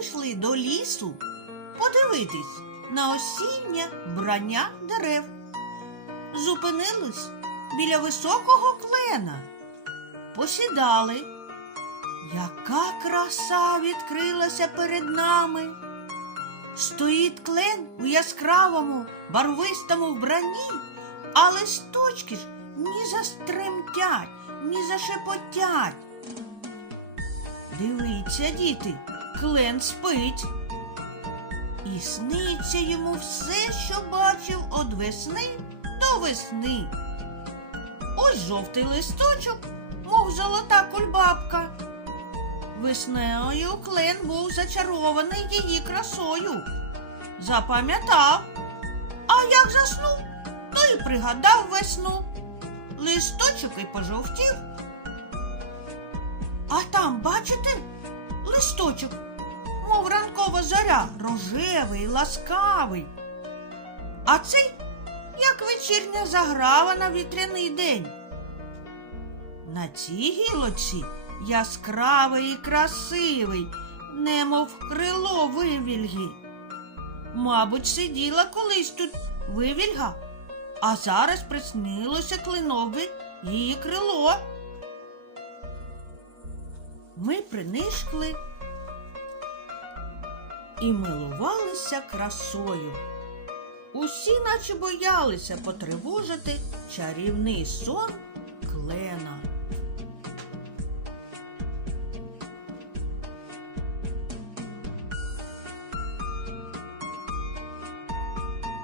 Ми пішли до лісу подивитись на осіннє брання дерев. Зупинились біля високого клена. Посідали. Яка краса відкрилася перед нами. Стоїть клен у яскравому, барвистому вбранні, а листочки ж ні застремтять, ні зашепотять. Дивіться, діти, клен спить. І сниться йому все, що бачив од весни до весни. Ось жовтий листочок, мов золота кульбабка. Веснею клен був зачарований її красою. Запам'ятав, а як заснув, то й пригадав весну. Листочок і пожовтів. А там, бачите, листочок, ранкова зоря, рожевий, ласкавий. А цей, як вечірня заграва на вітряний день. На цій гілочці яскравий і красивий, немов крило вивільги. Мабуть, сиділа колись тут вивільга, а зараз приснилося клинові її крило. Ми принишкли і милувалися красою. Усі наче боялися потривожити чарівний сон клена.